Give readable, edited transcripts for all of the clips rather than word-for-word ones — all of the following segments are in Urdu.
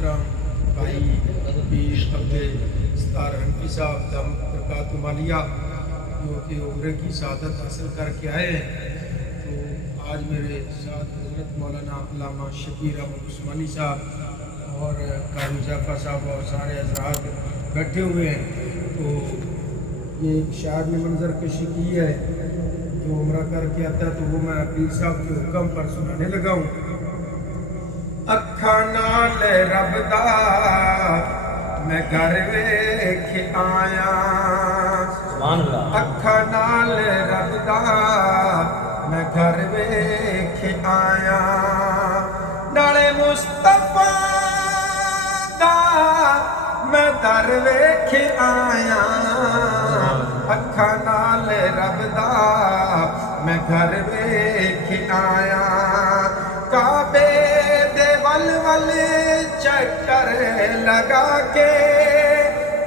محترم بھائی پیر عبد ستار حنفی صاحب دامت برکاتہ مالیہ جو کہ عمرے کی سعادت حاصل کر کے آئے ہیں، تو آج میرے ساتھ حضرت مولانا علامہ شبیر احمد عثمانی صاحب اور قاری مظفر صاحب اور سارے حضرات بیٹھے ہوئے ہیں۔ تو یہ ایک شاعر نے منظر کشی کی ہے جو عمرہ کر کے آتا ہے، تو وہ میں پیر صاحب کے حکم پر سنانے لگا ہوں۔ اکھاں نال رب دا میں گھر ویکھ آیا، سبحان اللہ۔ اکھاں نال رب دا میں گھر ویکھ آیا، نالے مصطفیٰ دا میں در ویکھ آیا، اکھاں نال رب دا میں گھر ویکھ آیا، کعبے دے ول ول چکر لگا کے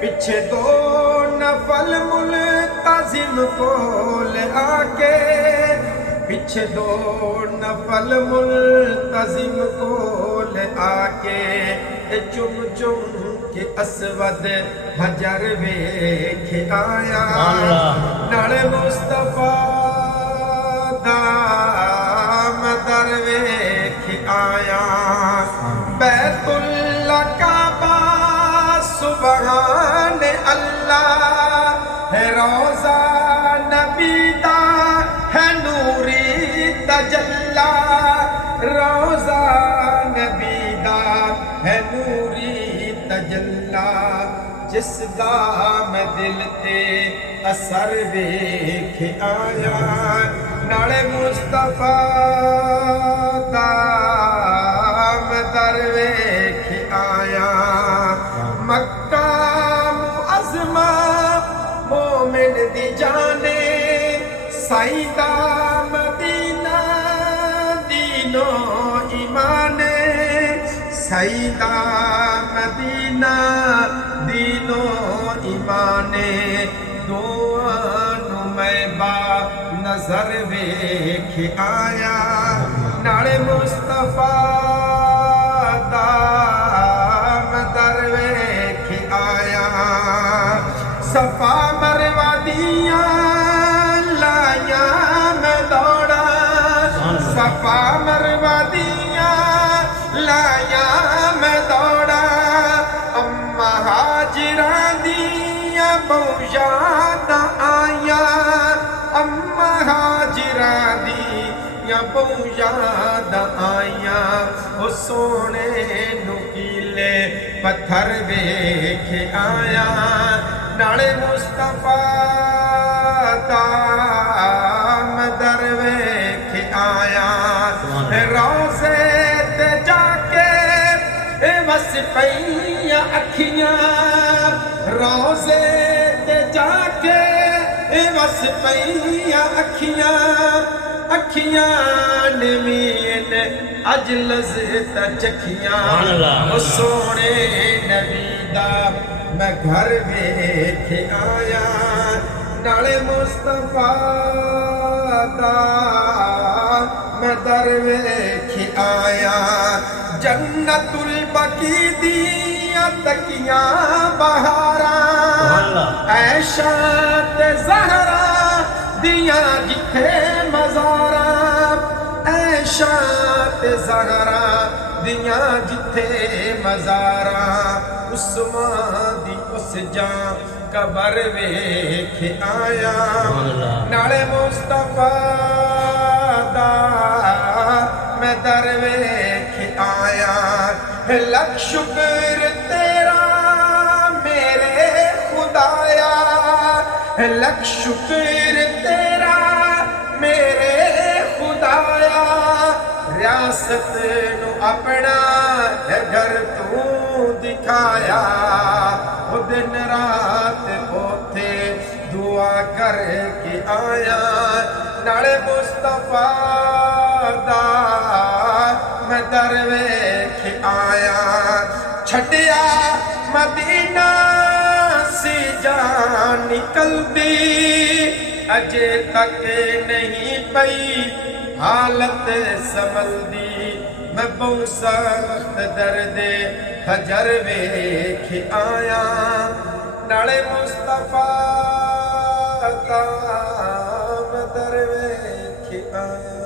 پیچھے دو نفل ملتزم کول آ کے، پیچھے دو نفل ملتزم کول آ کے چم چم کے اسود حجر ویکھ آیا، نالے مصطفیٰ دا میں در ویکھ آیا، بیت اللہ کعبہ سبحان اللہ ہے، روضہ نبی دا ہے نوری تجلی، روضہ نبی دا ہے نوری تجلی، جس دا میں دل تے اثر ویکھ آیا، نالے مصطفیٰ دا میں در ویکھ آیا، مکہ معظمہ مومن دی جانے سائیدہ مدینہ دینو ایمانے، سائیدہ مدینہ دینو ایمانے، دونوں میں با نظر ویکھ آیا، نالے مصطفیٰ دا میں در ویکھ آیا، صفا مروہ دیاں لائیاں میں دوڑا، صفا مروہ دیاں لائیاں میں دوڑا، اماں ہاجراں دیاں بہو یاد آئیاں، اماں ہاجراں دیاں بہو یاد آئیاں، او سونے نکیلے پتھر ویکھ آیا، نالے مصطفیٰ دا میں در ویکھ آیا، روضے تے جا کے وس پئیاں اکھیاں، روضے تے جا کے وس پئیاں اکھیاں، اکھیاں نوین اج لذت چکھیاں، او سونے نبی دا میں گھر ویکھ آیا، نالے مصطفیٰ دا میں در ویکھ آیا، جنت البقیع دیاں تکیاں بہاراں، عائشہ تے زہرا دیاں جتھے مزاراں، عائشہ تے زہرا دیاں جتھے مزاراں، عثمان دی اس جاں قبر ویکھ آیا، نالے مصطفیٰ دا میں در ویکھ آیا، لکھ شکر تیرا میرے خدایا، لکھ شکر تیرا میرے خدایا، ریاست نو اپنا گھر تو دکھایا، وہ دن رات اوتھے دعا کر کے آیا، نالے مصطفیٰ دا میں در ویکھ آیا، چھڈیا مدینہ سی جان نکلدی، اجے تک نہیں پئی حالت سنبھلدی، میں بہت سخت درد ਹਜਰ ਵੇਖ ਆਇਆ ਨਾਲੇ ਮੁਸਤਫਾ ਦਾ ਮਦਰ ਵੇਖ ਆਇਆ।